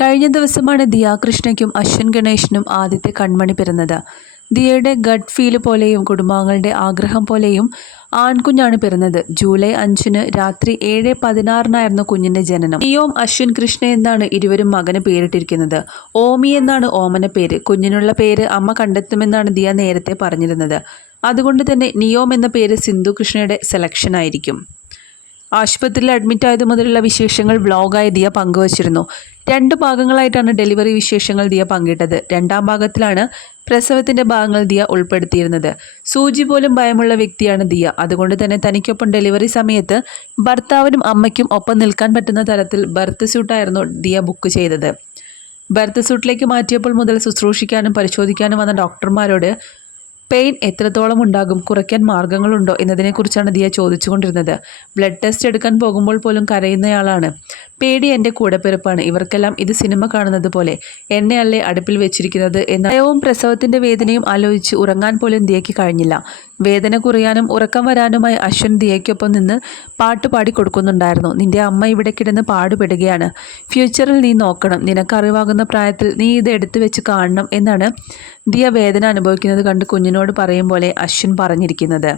കഴിഞ്ഞ ദിവസമാണ് ദിയാകൃഷ്ണയ്ക്കും അശ്വിൻ ഗണേശനും ആദ്യത്തെ കൺമണി പിറന്നത്. ദിയയുടെ ഗഡ് ഫീൽ പോലെയും കുടുംബാംഗങ്ങളുടെ ആഗ്രഹം പോലെയും ആൺകുഞ്ഞാണ് പിറന്നത്. ജൂലൈ അഞ്ചിന് രാത്രി ഏഴ് പതിനാറിനായിരുന്നു കുഞ്ഞിന്റെ ജനനം. നിയോം അശ്വിൻ കൃഷ്ണ എന്നാണ് ഇരുവരും മകന് പേരിട്ടിരിക്കുന്നത്. ഓമി എന്നാണ് ഓമന പേര്. കുഞ്ഞിനുള്ള പേര് അമ്മ കണ്ടെത്തുമെന്നാണ് ദിയ നേരത്തെ പറഞ്ഞിരുന്നത്. അതുകൊണ്ട് തന്നെ നിയോം എന്ന പേര് സിന്ധു കൃഷ്ണയുടെ സെലക്ഷൻ ആയിരിക്കും. ആശുപത്രിയിൽ അഡ്മിറ്റ് ആയത് മുതലുള്ള വിശേഷങ്ങൾ വ്ലോഗായി ദിയ പങ്കുവച്ചിരുന്നു. രണ്ട് ഭാഗങ്ങളായിട്ടാണ് ഡെലിവറി വിശേഷങ്ങൾ ദിയ പങ്കിട്ടത്. രണ്ടാം ഭാഗത്തിലാണ് പ്രസവത്തിന്റെ ഭാഗങ്ങൾ ദിയ ഉൾപ്പെടുത്തിയിരുന്നത്. സൂചി പോലും ഭയമുള്ള വ്യക്തിയാണ് ദിയ. അതുകൊണ്ട് തന്നെ തനിക്കൊപ്പം ഡെലിവറി സമയത്ത് ഭർത്താവിനും അമ്മയ്ക്കും ഒപ്പം നിൽക്കാൻ പറ്റുന്ന തരത്തിൽ ബർത്ത് സ്യൂട്ടായിരുന്നു ദിയ ബുക്ക് ചെയ്തത്. ബർത്ത് സ്യൂട്ടിലേക്ക് മാറ്റിയപ്പോൾ മുതൽ ശുശ്രൂഷിക്കാനും പരിശോധിക്കാനും വന്ന ഡോക്ടർമാരോട് പെയിൻ എത്രത്തോളം ഉണ്ടാകും കുറയ്ക്കാൻ മാർഗങ്ങളുണ്ടോ എന്നതിനെക്കുറിച്ചാണ് ദിയ ചോദിച്ചുകൊണ്ടിരുന്നത്. ബ്ലഡ് ടെസ്റ്റ് എടുക്കാൻ പോകുമ്പോൾ പോലും കരയുന്നയാളാണ്. പേടി എന്റെ കൂടെപ്പിറപ്പാണ്. ഇവർക്കെല്ലാം ഇത് സിനിമ കാണുന്നത് പോലെ എന്നെ അല്ലേ അടുപ്പിൽ വെച്ചിരിക്കുന്നത് എന്ന ഭയവും പ്രസവത്തിന്റെ വേദനയും ആലോചിച്ച് ഉറങ്ങാൻ പോലും ദിയയ്ക്ക് കഴിഞ്ഞില്ല. വേദന കുറയാനും ഉറക്കം വരാനുമായി അശ്വൻ ദിയയ്ക്കൊപ്പം നിന്ന് പാട്ട് പാടി കൊടുക്കുന്നുണ്ടായിരുന്നു. നിന്റെ അമ്മ ഇവിടെ കിടന്ന് പാടുപെടുകയാണ്. ഫ്യൂച്ചറിൽ നീ നോക്കണം. നിനക്ക് അറിവാകുന്ന പ്രായത്തിൽ നീ ഇത് എടുത്തു വെച്ച് കാണണം എന്നാണ് ദിയ വേദന അനുഭവിക്കുന്നത് കണ്ട് കുഞ്ഞിനോട് പറയും പോലെ അശ്വൻ പറഞ്ഞിരിക്കുന്നത്.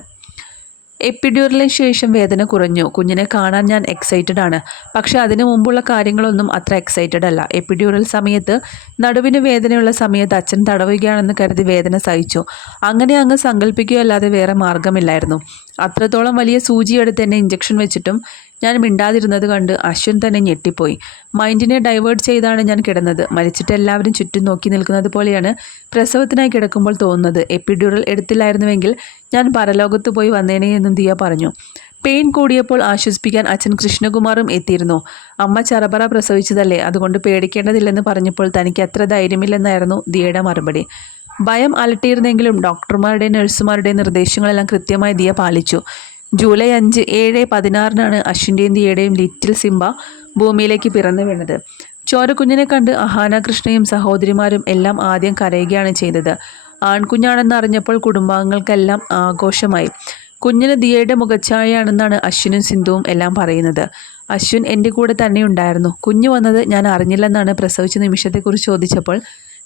എപ്പിഡ്യൂറിന് ശേഷം വേദന കുറഞ്ഞു. കുഞ്ഞിനെ കാണാൻ ഞാൻ എക്സൈറ്റഡ് ആണ്. പക്ഷേ അതിനു മുമ്പുള്ള കാര്യങ്ങളൊന്നും അത്ര എക്സൈറ്റഡ് അല്ല. എപ്പിഡ്യൂറൽ സമയത്ത് നടുവിന് വേദനയുള്ള സമയത്ത് അച്ഛൻ തടവുകയാണെന്ന് കരുതി വേദന സഹിച്ചു. അങ്ങനെ അങ്ങ് സങ്കല്പിക്കുകയല്ലാതെ വേറെ മാർഗമില്ലായിരുന്നു അത്രത്തോളം വലിയ സൂചിയെടുത്ത് എന്നെ ഇഞ്ചക്ഷൻ വെച്ചിട്ടും ഞാൻ മിണ്ടാതിരുന്നത് കണ്ട് അശ്വിൻ തന്നെ ഞെട്ടിപ്പോയി. മൈൻഡിനെ ഡൈവേർട്ട് ചെയ്താണ് ഞാൻ കിടന്നത്. മരിച്ചിട്ട് എല്ലാവരും ചുറ്റും നോക്കി നിൽക്കുന്നത് പോലെയാണ് പ്രസവത്തിനായി കിടക്കുമ്പോൾ തോന്നുന്നത്. എപ്പിഡ്യൂറൽ എടുത്തില്ലായിരുന്നുവെങ്കിൽ ഞാൻ പരലോകത്ത് പോയി വന്നേനെ എന്നും ദിയ പറഞ്ഞു. പെയിൻ കൂടിയപ്പോൾ ആശ്വസിപ്പിക്കാൻ അച്ഛൻ കൃഷ്ണകുമാറും എത്തിയിരുന്നു. അമ്മ ചറബറ പ്രസവിച്ചതല്ലേ? അതുകൊണ്ട് പേടിക്കേണ്ടതില്ലെന്ന് പറഞ്ഞപ്പോൾ തനിക്ക് അത്ര ധൈര്യമില്ലെന്നായിരുന്നു ദിയയുടെ മറുപടി. ഭയം അലട്ടിയിരുന്നെങ്കിലും ഡോക്ടർമാരുടെയും നഴ്സുമാരുടെയും നിർദ്ദേശങ്ങളെല്ലാം കൃത്യമായി ദിയ പാലിച്ചു. ജൂലൈ അഞ്ച് ഏഴ് പതിനാറിനാണ് അശ്വിന്റെയും ദിയയുടെയും ലിറ്റിൽ സിംബ ഭൂമിയിലേക്ക് പിറന്നു വീണത്. ചോരക്കുഞ്ഞിനെ കണ്ട് അഹാന കൃഷ്ണയും സഹോദരിമാരും എല്ലാം ആദ്യം കരയുകയാണ് ചെയ്തത്. ആൺകുഞ്ഞാണെന്ന് അറിഞ്ഞപ്പോൾ കുടുംബാംഗങ്ങൾക്കെല്ലാം ആഘോഷമായി. കുഞ്ഞിന് ദിയയുടെ മുഖച്ഛായയാണെന്നാണ് അശ്വിനും സിന്ധുവും എല്ലാം പറയുന്നത്. അശ്വിൻ എന്റെ കൂടെ തന്നെ ഉണ്ടായിരുന്നു. കുഞ്ഞു വന്നത് ഞാൻ അറിഞ്ഞില്ലെന്നാണ് പ്രസവിച്ച നിമിഷത്തെക്കുറിച്ച് ചോദിച്ചപ്പോൾ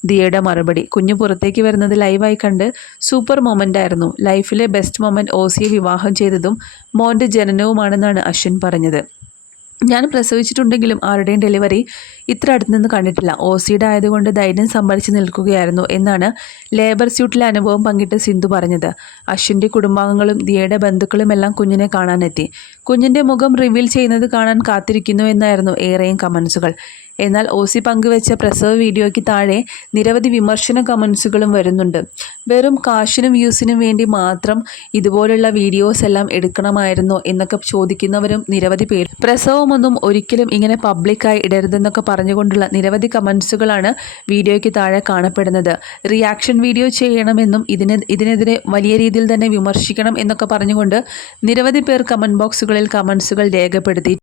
ദിയയുടെ മറുപടി. കുഞ്ഞു പുറത്തേക്ക് വരുന്നത് ലൈവായി കണ്ട് സൂപ്പർ മൊമെന്റ് ആയിരുന്നു. ലൈഫിലെ ബെസ്റ്റ് മൊമെന്റ് ഓസിയെ വിവാഹം ചെയ്തതും മോന്റെ ജനനവുമാണെന്നാണ് അശ്വിൻ പറഞ്ഞത്. ഞാൻ പ്രസവിച്ചിട്ടുണ്ടെങ്കിലും ആരുടെയും ഡെലിവറി ഇത്ര അടുത്ത് നിന്ന് കണ്ടിട്ടില്ല. ഓസിയുടെ ആയതുകൊണ്ട് ധൈര്യം സംഭരിച്ച് നിൽക്കുകയായിരുന്നു എന്നാണ് ലേബർ സ്യൂട്ടിലെ അനുഭവം പങ്കിട്ട് സിന്ധു പറഞ്ഞത്. അശ്വിന്റെ കുടുംബാംഗങ്ങളും ദിയയുടെ ബന്ധുക്കളും എല്ലാം കുഞ്ഞിനെ കാണാനെത്തി. കുഞ്ഞിന്റെ മുഖം റിവീൽ ചെയ്യുന്നത് കാണാൻ കാത്തിരിക്കുന്നു എന്നായിരുന്നു ഏറെയും കമൻസുകൾ എന്നാൽ ഓസി പങ്കുവെച്ച പ്രസവ വീഡിയോയ്ക്ക് താഴെ നിരവധി വിമർശന കമൻസുകളും വരുന്നുണ്ട്. വെറും കാശിനും വ്യൂസിനും വേണ്ടി മാത്രം ഇതുപോലുള്ള വീഡിയോസ് എല്ലാം എടുക്കണമായിരുന്നോ എന്നൊക്കെ ചോദിക്കുന്നവരും നിരവധി പേര്. പ്രസവമൊന്നും ഒരിക്കലും ഇങ്ങനെ പബ്ലിക്കായി ഇടരുതെന്നൊക്കെ പറഞ്ഞുകൊണ്ടുള്ള നിരവധി കമൻസുകളാണ് വീഡിയോയ്ക്ക് താഴെ കാണപ്പെടുന്നത്. റിയാക്ഷൻ വീഡിയോ ചെയ്യണമെന്നും ഇതിനെ ഇതിനെതിരെ വലിയ രീതിയിൽ തന്നെ വിമർശിക്കണം എന്നൊക്കെ പറഞ്ഞുകൊണ്ട് നിരവധി പേർ കമന്റ് ബോക്സുകളിൽ കമൻസുകൾ രേഖപ്പെടുത്തി.